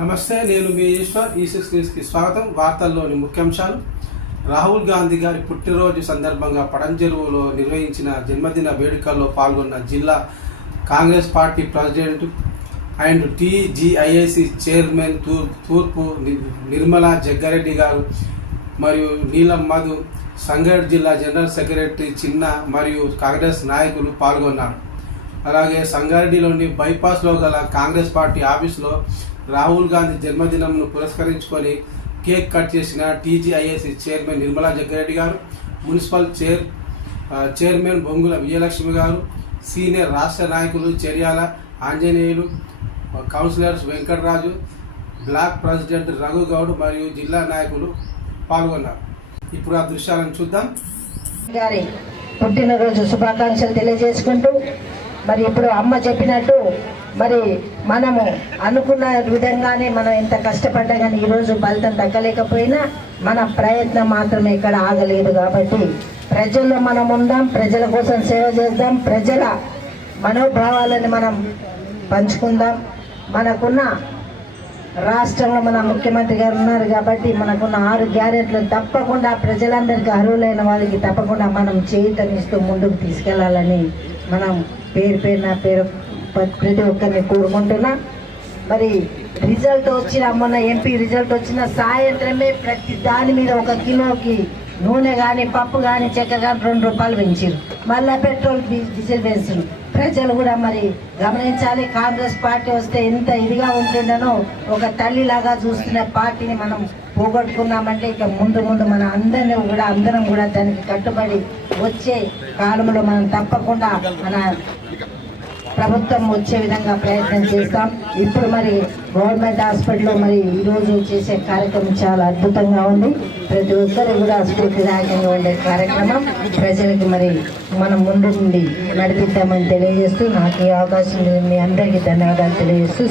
నమస్తే, నేను మీ ఈశ్వర్. ఈ6 న్యూస్కి స్వాగతం. వార్తల్లోని ముఖ్యాంశాలు. రాహుల్ గాంధీ గారి పుట్టినరోజు సందర్భంగా పడంచెరువులో నిర్వహించిన జన్మదిన వేడుకల్లో పాల్గొన్న జిల్లా Congress party president and TGIIC chairman తూర్పు నిర్మలా జగ్గారెడ్డి గారు మరియు నీలం మధు, సంగారెడ్డి జిల్లా జనరల్ సెక్రటరీ చిన్న మరియు కాంగ్రెస్ నాయకులు పాల్గొన్నారు. అలాగే సంగారెడ్డిలోని బైపాస్లో గల కాంగ్రెస్ పార్టీ ఆఫీసులో రాహుల్ గాంధీ జన్మదినంను పురస్కరించుకొని కేక్ కట్ చేసిన టీజీఐఐసి చైర్మన్ నిర్మలా జగ్గారెడ్డి గారు, మున్సిపల్ చైర్మన్ బొంగుల విజయలక్ష్మి గారు, సీనియర్ రాష్ట్ర నాయకులు Cheryala Anjaneyulu, councillors Venkataraju, block president Raghu Goud మరియు జిల్లా నాయకులు పాల్గొన్నారు. ఇప్పుడు ఆ దృశ్యాలను చూద్దాం. గారి పుట్టినరోజు శుభాకాంక్షలు తెలియజేసుకుంటూ, మరి ఇప్పుడు అమ్మ చెప్పినట్టు మరి మనము అనుకున్న విధంగానే మనం ఎంత కష్టపడ్డా కానీ ఈరోజు ఫలితం దక్కలేకపోయినా మన ప్రయత్నం మాత్రం ఎక్కడ ఆగలేదు. కాబట్టి ప్రజల్లో మనం ఉందాం, ప్రజల కోసం సేవ చేద్దాం, ప్రజల మనోభావాలను మనం పంచుకుందాం. మనకున్న రాష్ట్రంలో మన ముఖ్యమంత్రి గారు ఉన్నారు కాబట్టి మనకున్న 6 గ్యారెంటీలు తప్పకుండా ప్రజలందరికీ అర్హులైన వాళ్ళకి తప్పకుండా మనం చేయూతనిస్తూ ముందుకు తీసుకెళ్లాలని మనం పేరు ప్రతి ఒక్కరిని కోరుకుంటున్నా. మరి రిజల్ట్ వచ్చిన మొన్న ఎంపీ రిజల్ట్ వచ్చిన సాయంత్రమే ప్రతి దాని మీద 1 కిలోకి నూనె కానీ పప్పు కానీ చక్కెర కానీ 2 రూపాయలు పెంచారు. మళ్ళీ పెట్రోల్ డీజిల్ పెంచారు. ప్రజలు కూడా మరి గమనించాలి. కాంగ్రెస్ పార్టీ వస్తే ఎంత ఇదిగా ఉంటుందనో ఒక తల్లిలాగా చూస్తున్న పార్టీని మనం పోగొట్టుకున్నామంటే ఇక ముందు మన అందరం కూడా దానికి కట్టుబడి వచ్చే కాలంలో మనం తప్పకుండా మన ప్రభుత్వం వచ్చే విధంగా ప్రయత్నం చేస్తాం. ఇప్పుడు మరి గవర్నమెంట్ హాస్పిటల్లో మరి ఈరోజు చేసే కార్యక్రమం చాలా అద్భుతంగా ఉంది. ప్రతి ఒక్కరు కూడా స్ఫూర్తిదాయకంగా ఉండే కార్యక్రమం ప్రజలకి మరి మనం ముందు నుండి నడిపిద్దామని తెలియజేస్తూ నాకు ఈ అవకాశం మీ అందరికీ ధన్యవాదాలు తెలియజేస్తూ